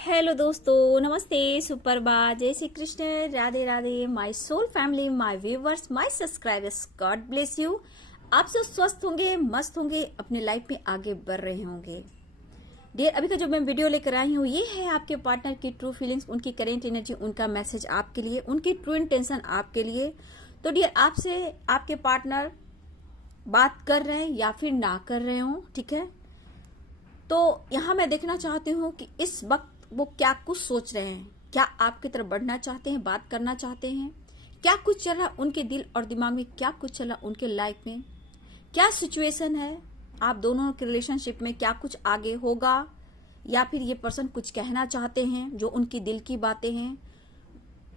Hello दोस्तों, नमस्ते, सुप्रभात, जय Shri Krishna, Radhe Radhe, my soul family, my viewers, my subscribers, God bless you. आप सब स्वस्थ होंगे, मस्त होंगे, अपने लाइफ में आगे बढ़ रहे होंगे। डियर, अभी का जो मैं वीडियो लेकर आई हूँ ये है आपके पार्टनर की ट्रू फीलिंग्स, उनकी करेंट एनर्जी, उनका मैसेज आपके लिए, उनकी ट्रू इंटेंशन आपके लिए। तो डियर, आपसे आपके पार्टनर बात कर रहे हैं या फिर ना कर रहे हो, ठीक है। तो यहाँ मैं देखना चाहती हूँ कि इस वक्त वो क्या कुछ सोच रहे हैं, क्या आपकी तरफ बढ़ना चाहते हैं, बात करना चाहते हैं, क्या कुछ चल रहा उनके दिल और दिमाग में, क्या कुछ चल रहा उनके लाइफ में, क्या सिचुएशन है, आप दोनों के रिलेशनशिप में क्या कुछ आगे होगा, या फिर ये पर्सन कुछ कहना चाहते हैं जो उनकी दिल की बातें हैं।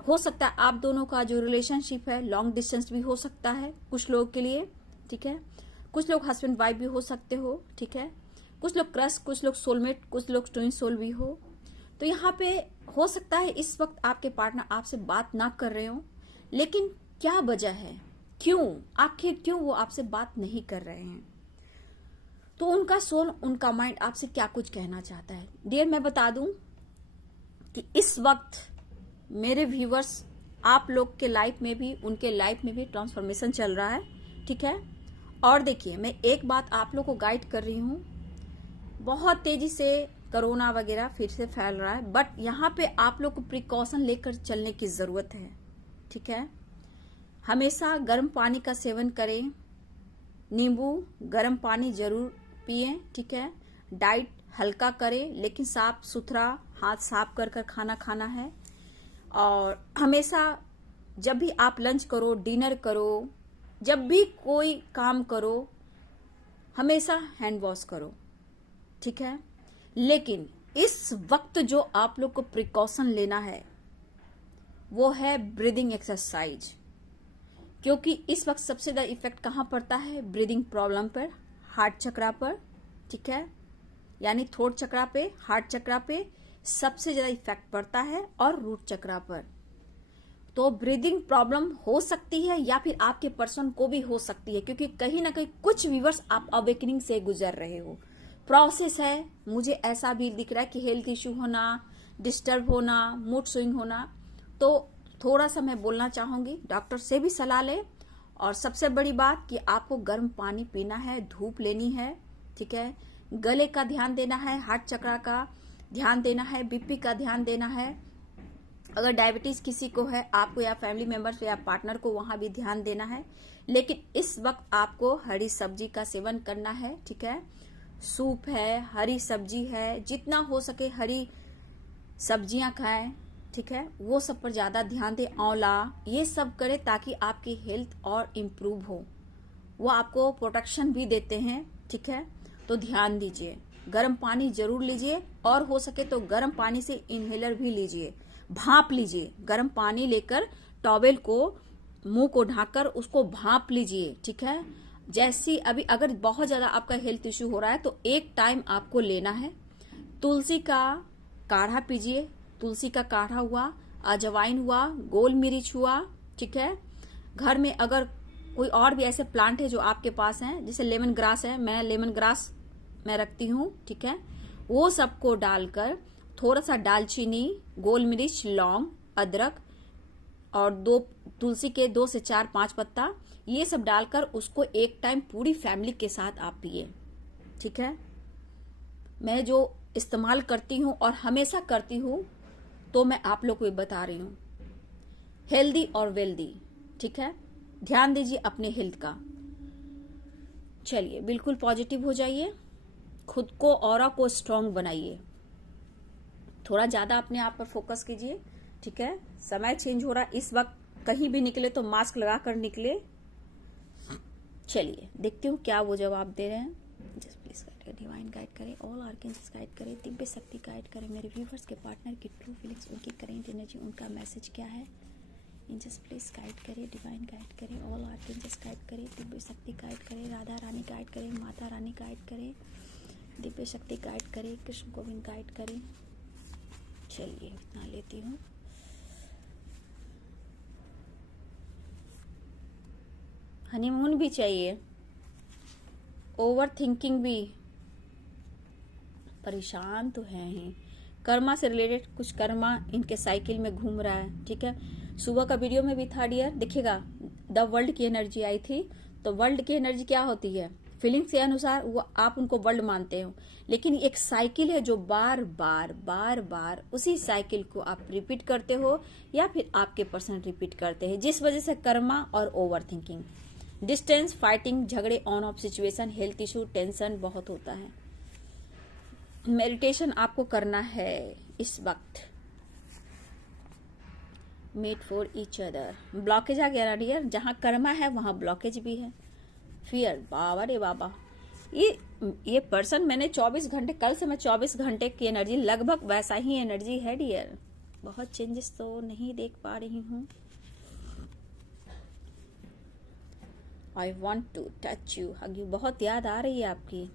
हो सकता है आप दोनों का जो रिलेशनशिप है लॉन्ग डिस्टेंस भी हो सकता है कुछ लोगों के लिए, ठीक है। कुछ लोग हस्बैंड वाइफ भी हो सकते हो, ठीक है। कुछ लोग क्रश, कुछ लोग सोलमेट, कुछ लोग ट्विन सोल भी हो। तो यहाँ पे हो सकता है इस वक्त आपके पार्टनर आपसे बात ना कर रहे हो, लेकिन क्या वजह है, क्यों, आखिर क्यों वो आपसे बात नहीं कर रहे हैं। तो उनका सोल, उनका माइंड आपसे क्या कुछ कहना चाहता है। डियर, मैं बता दूं कि इस वक्त मेरे व्यूवर्स, आप लोग के लाइफ में भी, उनके लाइफ में भी ट्रांसफॉर्मेशन चल रहा है, ठीक है। और देखिए, मैं एक बात आप लोग को गाइड कर रही हूँ, बहुत तेजी से कोरोना वगैरह फिर से फैल रहा है, बट यहाँ पे आप लोग को प्रिकॉशन लेकर चलने की जरूरत है, ठीक है। हमेशा गर्म पानी का सेवन करें, नींबू गर्म पानी जरूर पिएं, ठीक है। डाइट हल्का करें, लेकिन साफ सुथरा, हाथ साफ कर कर खाना खाना है। और हमेशा जब भी आप लंच करो, डिनर करो, जब भी कोई काम करो, हमेशा हैंड वॉश करो, ठीक है। लेकिन इस वक्त जो आप लोग को प्रिकॉशन लेना है वो है ब्रीदिंग एक्सरसाइज, क्योंकि इस वक्त सबसे ज्यादा इफेक्ट कहां पड़ता है, ब्रीदिंग प्रॉब्लम पर, हार्ट चक्रा पर, ठीक है। यानी थ्रोट चक्रा पे, हार्ट चक्रा पे सबसे ज्यादा इफेक्ट पड़ता है, और रूट चक्रा पर। तो ब्रीदिंग प्रॉब्लम हो सकती है या फिर आपके पर्सन को भी हो सकती है, क्योंकि कहीं ना कहीं कुछ व्यूअर्स आप अवेकनिंग से गुजर रहे हो, प्रोसेस है। मुझे ऐसा भी दिख रहा है कि हेल्थ इश्यू होना, डिस्टर्ब होना, मूड स्विंग होना। तो थोड़ा सा मैं बोलना चाहूंगी, डॉक्टर से भी सलाह ले। और सबसे बड़ी बात कि आपको गर्म पानी पीना है, धूप लेनी है, ठीक है। गले का ध्यान देना है, हार्ट चक्र का ध्यान देना है, बीपी का ध्यान देना है। अगर डायबिटीज किसी को है, आपको या फैमिली मेंबर्स या पार्टनर को, वहां भी ध्यान देना है। लेकिन इस वक्त आपको हरी सब्जी का सेवन करना है, ठीक है। सूप है, हरी सब्जी है, जितना हो सके हरी सब्जियां खाएं, ठीक है। वो सब पर ज्यादा ध्यान दें, आंवला, ये सब करें ताकि आपकी हेल्थ और इम्प्रूव हो। वो आपको प्रोटेक्शन भी देते हैं, ठीक है। तो ध्यान दीजिए, गर्म पानी जरूर लीजिए, और हो सके तो गर्म पानी से इनहेलर भी लीजिए, भाप लीजिए। गर्म पानी लेकर टॉवेल को मुंह को ढककर उसको भाप लीजिए, ठीक है। जैसी अभी अगर बहुत ज्यादा आपका हेल्थ इश्यू हो रहा है तो एक टाइम आपको लेना है, तुलसी का काढ़ा पीजिए। तुलसी का काढ़ा हुआ, अजवाइन हुआ, गोल मिर्च हुआ, ठीक है। घर में अगर कोई और भी ऐसे प्लांट है जो आपके पास हैं, जैसे लेमन ग्रास है, मैं लेमन ग्रास मैं रखती हूँ, ठीक है। वो सबको डालकर थोड़ा सा दालचीनी, गोल मिर्च, लौंग, अदरक, और दो तुलसी के 2 से 4-5 पत्ता, ये सब डालकर उसको एक टाइम पूरी फैमिली के साथ आप पिए, ठीक है। मैं जो इस्तेमाल करती हूँ और हमेशा करती हूँ, तो मैं आप लोग को बता रही हूँ, हेल्दी और वेल्दी, ठीक है। ध्यान दीजिए अपने हेल्थ का। चलिए, बिल्कुल पॉजिटिव हो जाइए, खुद को, ऑरा को स्ट्रांग बनाइए, थोड़ा ज्यादा अपने आप पर फोकस कीजिए, ठीक है। समय चेंज हो रहा है, इस वक्त कहीं भी निकले तो मास्क लगा कर निकले। चलिए देखते हूँ क्या वो जवाब दे रहे हैं। जस्ट प्लीज गाइड करें, डिवाइन गाइड करें, ऑल आर्केंजल्स गाइड करें, दिव्य शक्ति गाइड करें, मेरे व्यूवर्स के पार्टनर की ट्रू फीलिंग्स, उनकी करेंट एनर्जी, उनका मैसेज क्या है। एंजल्स प्लीज गाइड करें, डिवाइन गाइड करें, ऑल आर्केंजल्स गाइड करें, दिव्य शक्ति गाइड करें, राधा रानी गाइड करें, माता रानी गाइड करें, दिव्य शक्ति गाइड करें, कृष्ण गोविंद गाइड करें। चलिए इतना लेती हूँ। हनीमून भी चाहिए, ओवर थिंकिंग भी, परेशान तो हैं ही, कर्मा से रिलेटेड कुछ कर्मा इनके साइकिल में घूम रहा है, ठीक है। सुबह का वीडियो में भी था डियर, दिखेगा द वर्ल्ड की एनर्जी आई थी। तो वर्ल्ड की एनर्जी क्या होती है, फीलिंग्स के अनुसार वो आप उनको वर्ल्ड मानते हो, लेकिन एक साइकिल है जो बार बार बार बार उसी साइकिल को आप रिपीट करते हो या फिर आपके पर्सन रिपीट करते हैं, जिस वजह से कर्मा और ओवर थिंकिंग, डिस्टेंस, फाइटिंग, झगड़े, on off situation, health issue, tension बहुत होता है। मेडिटेशन आपको करना है इस वक्त। Made for each other, blockage आ गया ना डियर, जहां कर्मा है वहां ब्लॉकेज भी है। फियर, बाबा रे बाबा, ये पर्सन मैंने 24 घंटे, कल से मैं 24 घंटे की एनर्जी, लगभग वैसा ही एनर्जी है डियर, बहुत चेंजेस तो नहीं देख पा रही हूँ। I want to touch you, hug you, बहुत याद आ रही है आपकी,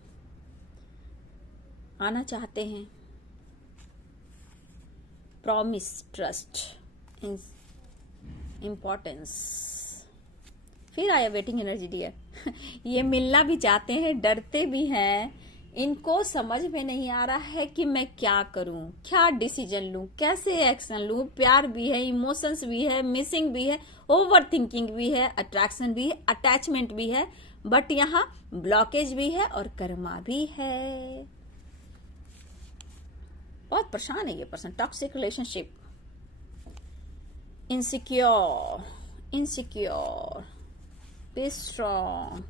आना चाहते हैं। प्रॉमिस, ट्रस्ट, इम्पोर्टेंस, फिर आया वेटिंग एनर्जी डियर। ये मिलना भी चाहते हैं, डरते भी हैं, इनको समझ में नहीं आ रहा है कि मैं क्या करूं, क्या डिसीजन लूं, कैसे एक्शन लूं। प्यार भी है, इमोशंस भी है, मिसिंग भी है, ओवर थिंकिंग भी है, अट्रैक्शन भी है, अटैचमेंट भी है, बट यहाँ ब्लॉकेज भी है और कर्मा भी है। बहुत परेशान है ये person, toxic relationship, insecure, be strong,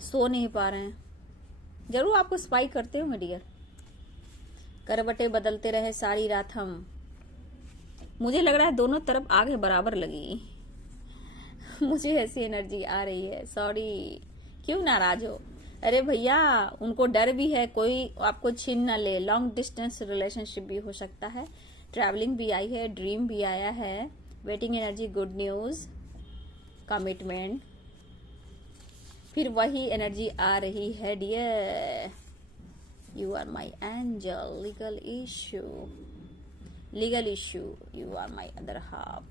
सो नहीं पा रहे हैं, जरूर आपको स्पाई करते होंगे डियर। करवटे बदलते रहे सारी रात हम, मुझे लग रहा है दोनों तरफ आगे बराबर लगी। मुझे ऐसी एनर्जी आ रही है, सॉरी, क्यों नाराज हो। अरे भैया, उनको डर भी है कोई आपको छीन ना ले, लॉन्ग डिस्टेंस रिलेशनशिप भी हो सकता है, ट्रैवलिंग भी आई है, ड्रीम भी आया है, waiting energy, good news, commitment, फिर वही एनर्जी आ रही है dear, you are my angel, legal issue, you are my other half.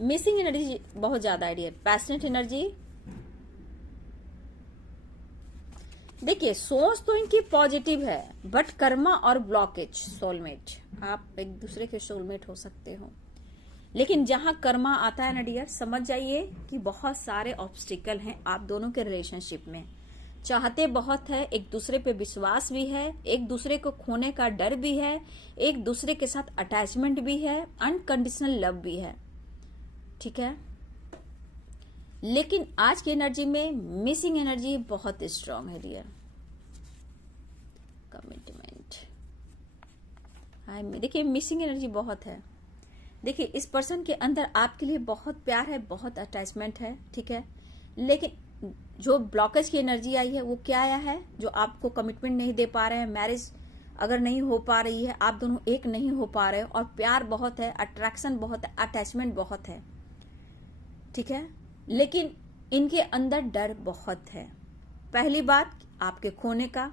Missing energy बहुत ज्यादा है डियर, पैशनेट एनर्जी। देखिए, सोच तो इनकी पॉजिटिव है, बट कर्मा और ब्लॉकेज, सोलमेट, आप एक दूसरे के सोलमेट हो सकते हो, लेकिन जहां कर्मा आता है ना डियर, समझ जाइए कि बहुत सारे ऑब्स्टिकल हैं आप दोनों के रिलेशनशिप में। चाहते बहुत है, एक दूसरे पे विश्वास भी है, एक दूसरे को खोने का डर भी है, एक दूसरे के साथ अटैचमेंट भी है, अनकंडीशनल लव भी है, ठीक है। लेकिन आज की एनर्जी में मिसिंग एनर्जी बहुत स्ट्रांग है डियर, कमिटमेंट, देखिए मिसिंग एनर्जी बहुत है। देखिए, इस पर्सन के अंदर आपके लिए बहुत प्यार है, बहुत अटैचमेंट है, ठीक है, लेकिन जो ब्लॉकेज की एनर्जी आई है वो क्या आया है, जो आपको कमिटमेंट नहीं दे पा रहे हैं, मैरिज अगर नहीं हो पा रही है, आप दोनों एक नहीं हो पा रहे, और प्यार बहुत है, अट्रैक्शन बहुत है, अटैचमेंट बहुत है, ठीक है, लेकिन इनके अंदर डर बहुत है। पहली बात, आपके खोने का,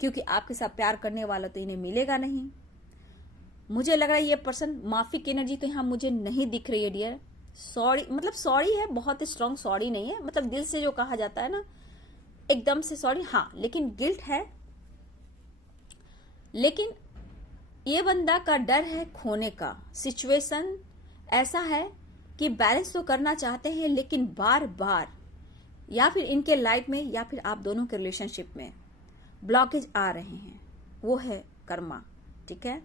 क्योंकि आपके साथ प्यार करने वाला तो इन्हें मिलेगा नहीं। मुझे लग रहा है ये पर्सन, माफी की एनर्जी तो यहाँ मुझे नहीं दिख रही है डियर, सॉरी, मतलब सॉरी है, बहुत स्ट्रांग सॉरी नहीं है, मतलब दिल से जो कहा जाता है ना, एकदम से सॉरी, हाँ, लेकिन गिल्ट है। लेकिन ये बंदा का डर है खोने का, सिचुएशन ऐसा है कि बैलेंस तो करना चाहते हैं, लेकिन बार बार या फिर इनके लाइफ में या फिर आप दोनों के रिलेशनशिप में ब्लॉकेज आ रहे हैं, वो है कर्मा, ठीक है।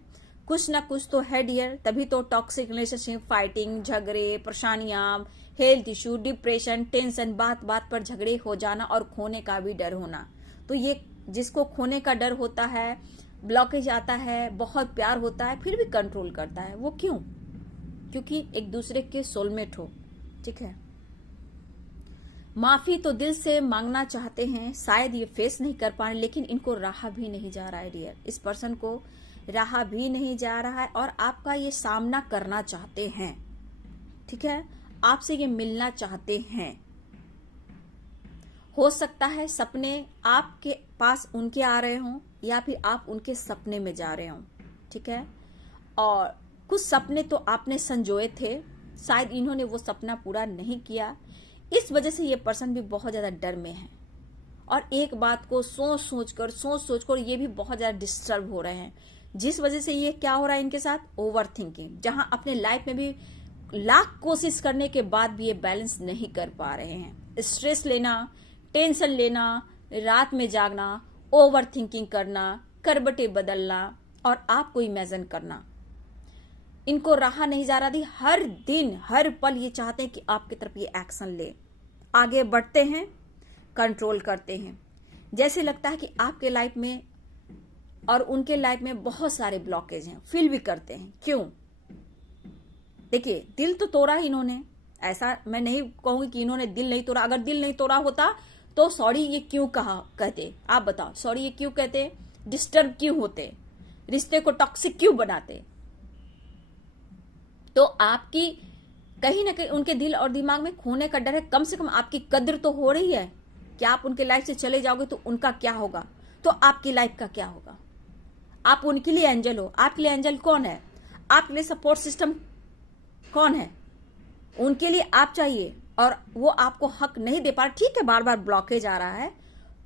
कुछ ना कुछ तो है डियर, तभी तो टॉक्सिक रिलेशनशिप, फाइटिंग, झगड़े, परेशानियां, हेल्थ इश्यू, डिप्रेशन, टेंशन, बात बात पर झगड़े हो जाना और खोने का भी डर होना। तो ये जिसको खोने का डर होता है, ब्लॉकेज आता है, बहुत प्यार होता है, फिर भी कंट्रोल करता है, वो क्यों? क्योंकि एक दूसरे के सोलमेट हो, ठीक है। माफी तो दिल से मांगना चाहते हैं, शायद ये फेस नहीं कर पा रहे, लेकिन इनको रहा भी नहीं जा रहा है डियर, इस पर्सन को रहा भी नहीं जा रहा है, और आपका ये सामना करना चाहते हैं, ठीक है, आपसे ये मिलना चाहते हैं। हो सकता है सपने आपके पास उनके आ रहे हों, या फिर आप उनके सपने में जा रहे हों, ठीक है, और कुछ सपने तो आपने संजोए थे, शायद इन्होंने वो सपना पूरा नहीं किया, इस वजह से ये पर्सन भी बहुत ज्यादा डर में है और एक बात को सोच सोच कर ये भी बहुत ज्यादा डिस्टर्ब हो रहे हैं, जिस वजह से ये क्या हो रहा है इनके साथ, ओवर थिंकिंग, जहां अपने लाइफ में भी लाख कोशिश करने के बाद भी ये बैलेंस नहीं कर पा रहे हैं। स्ट्रेस लेना, टेंशन लेना, रात में जागना, ओवर थिंकिंग करना, करवटें बदलना और आपको इमेजिन करना, इनको रहा नहीं जा रहा थी। हर दिन हर पल ये चाहते हैं कि आपकी तरफ ये एक्शन ले, आगे बढ़ते हैं, कंट्रोल करते हैं। जैसे लगता है कि आपके लाइफ में और उनके लाइफ में बहुत सारे ब्लॉकेज हैं, फील भी करते हैं। क्यों? देखिए, दिल तो तोड़ा इन्होंने, ऐसा मैं नहीं कहूंगी कि इन्होंने दिल नहीं तोड़ा। अगर दिल नहीं तोड़ा होता तो सॉरी ये क्यों कहते, आप बताओ, सॉरी ये क्यों कहते, डिस्टर्ब क्यों होते, रिश्ते को टॉक्सिक क्यों बनाते? तो आपकी कहीं ना कहीं उनके दिल और दिमाग में खोने का डर है। कम से कम आपकी कद्र तो हो रही है कि आप उनके लाइफ से चले जाओगे तो उनका क्या होगा, तो आपकी लाइफ का क्या होगा। आप उनके लिए एंजल हो, आपके लिए एंजल कौन है, आपके लिए सपोर्ट सिस्टम कौन है? उनके लिए आप चाहिए और वो आपको हक नहीं दे पा रहा। ठीक है, बार बार ब्लॉकेज आ रहा है,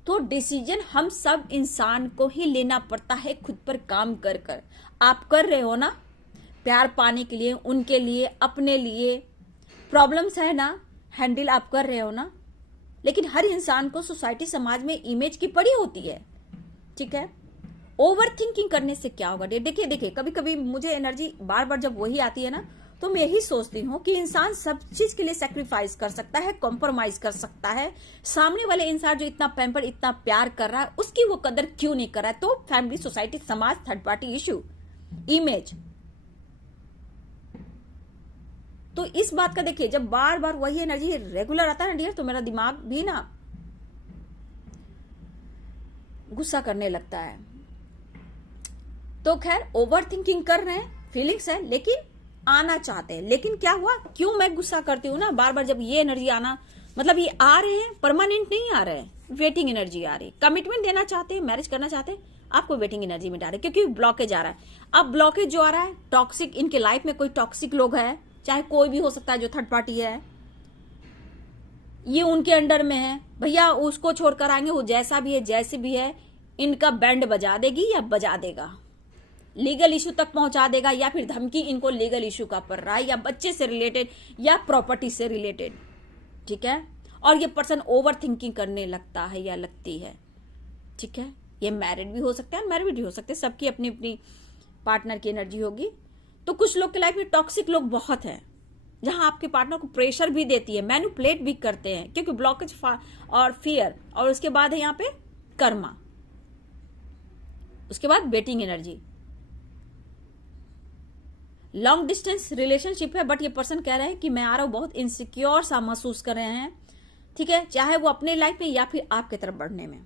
तो डिसीजन हम सब इंसान को ही लेना पड़ता है, खुद पर काम कर कर। आप कर रहे हो ना प्यार पाने के लिए, उनके लिए, अपने लिए। प्रॉब्लम्स है ना, हैंडल आप कर रहे हो ना। लेकिन हर इंसान को सोसाइटी समाज में इमेज की पड़ी होती है, ठीक है। ओवर थिंकिंग करने से क्या होगा? देखिए कभी कभी मुझे एनर्जी बार बार जब वही आती है ना, तो मैं यही सोचती हूँ कि इंसान सब चीज के लिए सेक्रीफाइस कर सकता है, कॉम्प्रोमाइज कर सकता है। सामने वाले इंसान जो इतना पैम्पर, इतना प्यार कर रहा है, उसकी वो कदर क्यों नहीं कर रहा है? तो फैमिली, सोसाइटी, समाज, थर्ड पार्टी इश्यू, इमेज। तो इस बात का देखिए, जब बार बार वही एनर्जी रेगुलर आता है ना डियर, तो मेरा दिमाग भी ना गुस्सा करने लगता है। तो खैर, ओवर थिंकिंग कर रहे हैं, फीलिंग्स है, लेकिन आना चाहते हैं। लेकिन क्या हुआ, क्यों मैं गुस्सा करती हूँ ना बार बार जब ये एनर्जी आना, मतलब ये आ रहे हैं, परमानेंट नहीं आ रहे हैं, वेटिंग एनर्जी आ रही। कमिटमेंट देना चाहते हैं, मैरिज करना चाहते हैं, आपको वेटिंग एनर्जी में डाले, क्योंकि ब्लॉकेज आ रहा है। अब ब्लॉकेज जो आ रहा है, टॉक्सिक, इनके लाइफ में कोई टॉक्सिक लोग है, चाहे कोई भी हो सकता है जो थर्ड पार्टी है, ये उनके अंडर में है, भैया उसको छोड़कर आएंगे, वो जैसा भी है, जैसे भी है, इनका बैंड बजा देगी या बजा देगा, लीगल इशू तक पहुंचा देगा, या फिर धमकी इनको लीगल इशू का पड़ रहा है, या बच्चे से रिलेटेड, या प्रॉपर्टी से रिलेटेड, ठीक है। और ये पर्सन ओवर थिंकिंग करने लगता है या लगती है, ठीक है। ये मैरिड भी हो सकता है, अनमैरिड भी हो सकते हैं, सबकी अपनी अपनी पार्टनर की एनर्जी होगी। तो कुछ लोग के लाइफ में टॉक्सिक लोग बहुत हैं, जहां आपके पार्टनर को प्रेशर भी देती है, मैनिपुलेट भी करते हैं, क्योंकि ब्लॉकेज और फियर, और उसके बाद है यहाँ पे कर्मा, उसके बाद waiting energy. Long distance relationship है, बट ये पर्सन कह रहे हैं कि मैं आ रहा हूं, बहुत इनसिक्योर सा महसूस कर रहे हैं, ठीक है, चाहे वो अपने लाइफ में या फिर आपके तरफ बढ़ने में।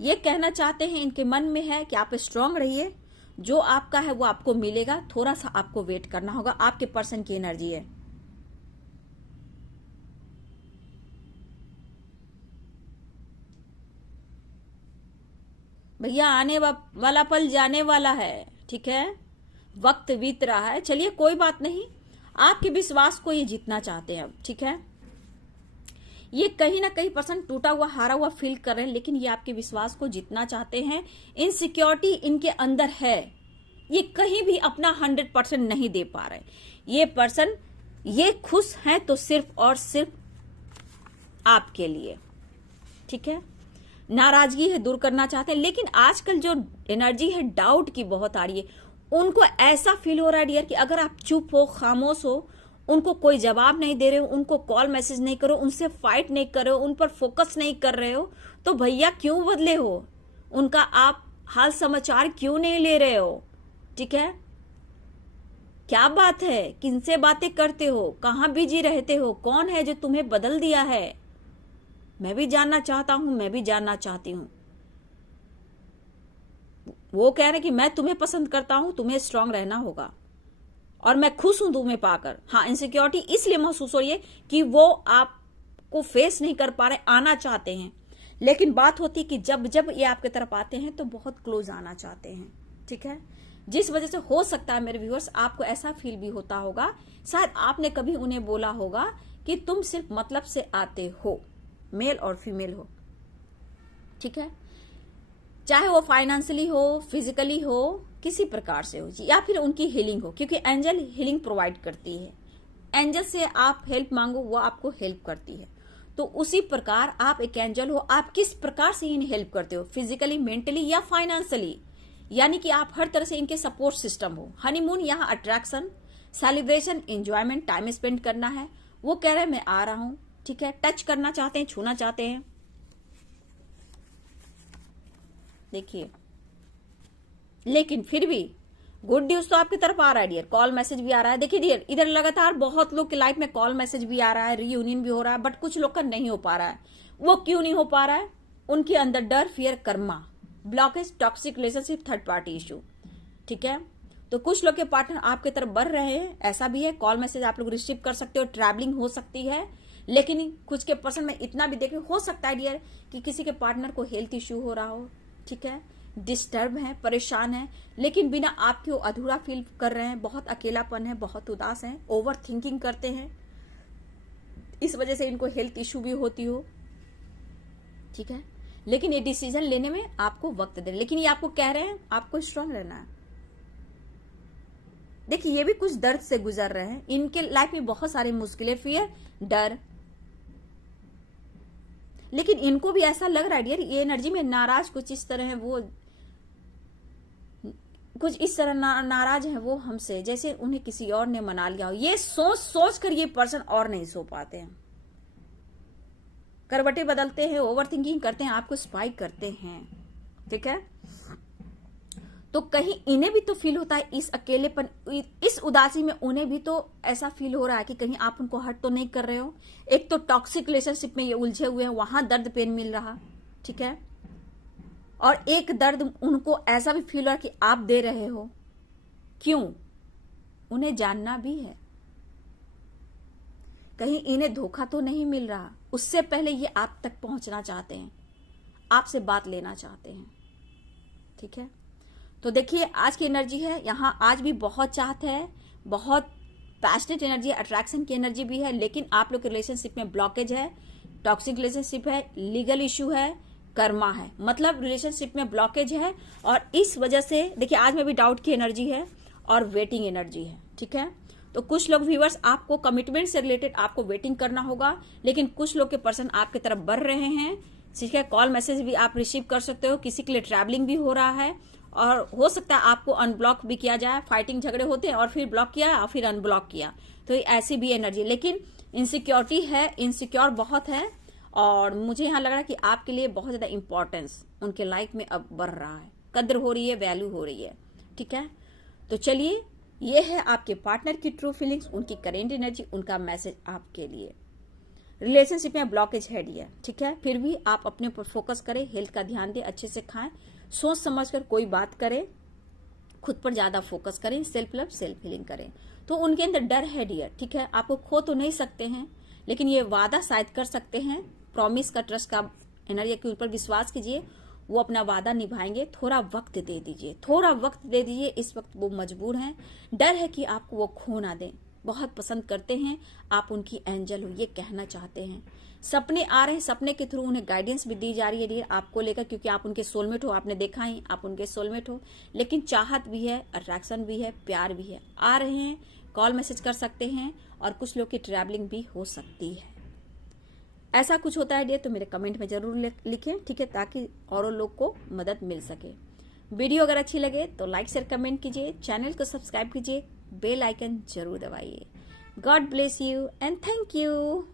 ये कहना चाहते हैं, इनके मन में है कि आप स्ट्रांग रहिए, जो आपका है वो आपको मिलेगा, थोड़ा सा आपको वेट करना होगा। आपके पर्सन की एनर्जी है। भैया आने वाला पल जाने वाला है, ठीक है, वक्त बीत रहा है, चलिए कोई बात नहीं। आपके विश्वास को ये जीतना चाहते हैं अब, ठीक है। ये कहीं ना कहीं पर्सन टूटा हुआ, हारा हुआ फील कर रहे हैं, लेकिन ये आपके विश्वास को जीतना चाहते हैं। इनसिक्योरिटी इनके अंदर है, ये कहीं भी अपना 100% नहीं दे पा रहे। ये पर्सन, ये खुश हैं तो सिर्फ और सिर्फ आपके लिए, ठीक है। नाराजगी है दूर करना चाहते हैं, लेकिन आजकल जो एनर्जी है डाउट की बहुत आ रही है। उनको ऐसा फील हो रहा है डियर कि अगर आप चुप हो, खामोश हो, उनको कोई जवाब नहीं दे रहे हो, उनको कॉल मैसेज नहीं करो, उनसे फाइट नहीं कर रहे हो, उन पर फोकस नहीं कर रहे हो, तो भैया क्यों बदले हो? उनका आप हाल समाचार क्यों नहीं ले रहे हो? ठीक है, क्या बात है? किनसे बातें करते हो? कहां बिजी रहते हो? कौन है जो तुम्हें बदल दिया है? मैं भी जानना चाहता हूं, मैं भी जानना चाहती हूं। वो कह रहे कि मैं तुम्हें पसंद करता हूं, तुम्हें स्ट्रांग रहना होगा और मैं खुश हूं तुम्हें पाकर। हाँ, इनसिक्योरिटी इसलिए महसूस हो रही है कि वो आपको फेस नहीं कर पा रहे, आना चाहते हैं, लेकिन बात होती है कि जब जब ये आपके तरफ आते हैं तो बहुत क्लोज आना चाहते हैं, ठीक है। जिस वजह से हो सकता है मेरे व्यूअर्स आपको ऐसा फील भी होता होगा, शायद आपने कभी उन्हें बोला होगा कि तुम सिर्फ मतलब से आते हो, मेल और फीमेल हो, ठीक है, चाहे वो फाइनेंशियली हो, फिजिकली हो, किसी प्रकार से हो, या फिर उनकी हीलिंग हो, क्योंकि एंजल हीलिंग प्रोवाइड करती है। एंजल से आप हेल्प मांगो, वो आपको हेल्प करती है। तो उसी प्रकार आप एक एंजल हो, आप किस प्रकार से इन्हें हेल्प करते हो, फिजिकली, मेंटली या फाइनेंशियली, यानी कि आप हर तरह से इनके सपोर्ट सिस्टम हो। हनीमून यहाँ attraction, celebration, enjoyment, time spend करना है। वो कह रहे हैं मैं आ रहा हूं, ठीक है, टच करना चाहते हैं, छूना चाहते हैं। देखिए, लेकिन फिर भी गुड न्यूज तो आपकी तरफ आ रहा है डियर, कॉल मैसेज भी आ रहा है। देखिए डियर, इधर लगातार बहुत लोग की लाइफ में कॉल मैसेज भी आ रहा है, रीयूनियन भी हो रहा है, बट कुछ लोग का नहीं हो पा रहा है। वो क्यों नहीं हो पा रहा है? उनके अंदर डर, fear, Karma, blockage, toxic relationship, third party issue, ठीक है। तो कुछ लोग के पार्टनर आपके तरफ बढ़ रहे हैं, ऐसा भी है। कॉल मैसेज आप लोग रिसीव कर सकते हो, ट्रैवलिंग हो सकती है। लेकिन कुछ के पर्सन में इतना भी देखे, हो सकता है डियर कि किसी के पार्टनर को हेल्थ इश्यू हो रहा हो, ठीक है, डिस्टर्ब है, परेशान है, लेकिन बिना आपके वो अधूरा फील कर रहे हैं, बहुत अकेलापन है, बहुत उदास है, ओवर थिंकिंग करते हैं, इस वजह से इनको हेल्थ इश्यू भी होती हो, ठीक है। लेकिन ये डिसीजन लेने में आपको वक्त दे, लेकिन ये आपको कह रहे हैं आपको स्ट्रांग रहना है। देखिए, ये भी कुछ दर्द से गुजर रहे हैं, इनके लाइफ में बहुत सारी मुश्किलें, फियर, डर, लेकिन इनको भी ऐसा लग रहा है डियर, ये एनर्जी में नाराज कुछ इस तरह है, वो कुछ इस तरह नाराज है वो हमसे, जैसे उन्हें किसी और ने मना लिया हो। ये सोच सोच कर ये पर्सन और नहीं सो पाते हैं, करवटें बदलते हैं, ओवर थिंकिंग करते हैं, आपको स्पाई करते हैं, ठीक है। तो कहीं इन्हें भी तो फील होता है इस अकेलेपन, इस उदासी में उन्हें भी तो ऐसा फील हो रहा है कि कहीं आप उनको हर्ट तो नहीं कर रहे हो। एक तो टॉक्सिक रिलेशनशिप में ये उलझे हुए हैं, वहां दर्द पेन मिल रहा, ठीक है, और एक दर्द उनको ऐसा भी फील हो रहा कि आप दे रहे हो, क्यों, उन्हें जानना भी है कहीं इन्हें धोखा तो नहीं मिल रहा। उससे पहले ये आप तक पहुंचना चाहते हैं, आपसे बात लेना चाहते हैं, ठीक है। तो देखिए, आज की एनर्जी है यहां, आज भी बहुत चाहत है, बहुत पैशनेट एनर्जी है, अट्रैक्शन की एनर्जी भी है, लेकिन आप लोग के रिलेशनशिप में ब्लॉकेज है, टॉक्सिक रिलेशनशिप है, लीगल इश्यू है, कर्मा है, मतलब रिलेशनशिप में ब्लॉकेज है। और इस वजह से देखिए, आज में भी डाउट की एनर्जी है और वेटिंग एनर्जी है, ठीक है। तो कुछ लोग व्यूअर्स आपको कमिटमेंट से रिलेटेड आपको वेटिंग करना होगा, लेकिन कुछ लोग के पर्सन आपके तरफ बढ़ रहे हैं, ठीक है। कॉल मैसेज भी आप रिसीव कर सकते हो, किसी के लिए ट्रैवलिंग भी हो रहा है, और हो सकता है आपको अनब्लॉक भी किया जाए, फाइटिंग झगड़े होते हैं और फिर ब्लॉक किया और फिर अनब्लॉक किया, तो ऐसी भी एनर्जी। लेकिन इनसिक्योरिटी है, इनसिक्योर बहुत है, और मुझे यहाँ लग रहा है कि आपके लिए बहुत ज्यादा इंपॉर्टेंस उनके लाइफ में अब बढ़ रहा है, कद्र हो रही है, वैल्यू हो रही है, ठीक है। तो चलिए, ये है आपके पार्टनर की ट्रू फीलिंग्स, उनकी करेंट एनर्जी, उनका मैसेज आपके लिए। रिलेशनशिप में ब्लॉकेज है डियर, ठीक है, फिर भी आप अपने ऊपर फोकस करें, हेल्थ का ध्यान दें, अच्छे से खाएं, सोच समझ कर कोई बात करें, खुद पर ज्यादा फोकस करें, सेल्फ लव, सेल्फ हीलिंग करें। तो उनके अंदर डर है डियर, ठीक है, आपको खो तो नहीं सकते हैं, लेकिन ये वादा शायद कर सकते हैं, प्रॉमिस का, ट्रस्ट का एनर्जी के ऊपर विश्वास कीजिए, वो अपना वादा निभाएंगे। थोड़ा वक्त दे दीजिए, थोड़ा वक्त दे दीजिए, इस वक्त वो मजबूर हैं, डर है कि आपको वो खो ना दें, बहुत पसंद करते हैं, आप उनकी एंजल हो, ये कहना चाहते हैं। सपने आ रहे हैं, सपने के थ्रू उन्हें गाइडेंस भी दी जा रही है डियर आपको लेकर, क्योंकि आप उनके सोलमेट हो, आपने देखा ही, आप उनके सोलमेट हो। लेकिन चाहत भी है, अट्रैक्शन भी है, प्यार भी है, आ रहे हैं, कॉल मैसेज कर सकते हैं, और कुछ लोग की ट्रैवलिंग भी हो सकती है। ऐसा कुछ होता है डियर तो मेरे कमेंट में जरूर लिखें, ठीक है, ताकि और लोग को मदद मिल सके। वीडियो अगर अच्छी लगे तो लाइक शेयर कमेंट कीजिए, चैनल को सब्सक्राइब कीजिए, बेल आइकन जरूर दबाइए। God bless you and thank you.